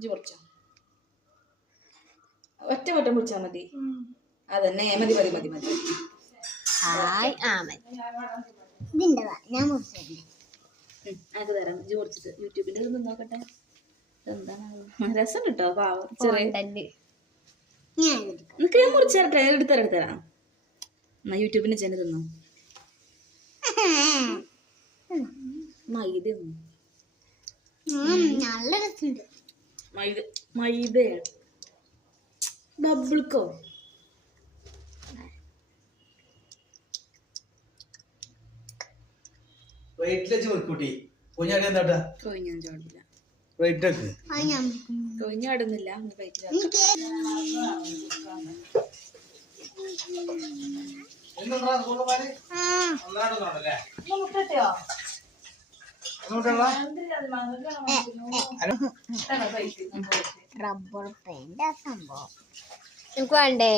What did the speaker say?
ഇജ്ജ് പൊറിച്ചോ ഒറ്റ വട്ടം പൊറിച്ചാൽ മതി അതന്നെ മതി മതി മതി മതി അത് തരാം ഇജ്ജ് പൊറിച്ചിട്ട് യൂട്യൂബിന്റെ ഒന്ന് നോക്കട്ടെ എന്താണ് രസം കിട്ടോ പാവം ചെറിയ നിനക്ക് ഞാൻ മുറിച്ചേരട്ടെ എടുത്തരാം എന്നാ യൂട്യൂബിന്റെ ചെന്നെ തിന്നോ മൈദ നല്ല രസമുണ്ട് മൈദ ബബിൾക്കോ കൊഞ്ഞാടുന്നില്ല റബ്ബർ പെയിന്റ് സംഭവം എനിക്ക് വേണ്ടേ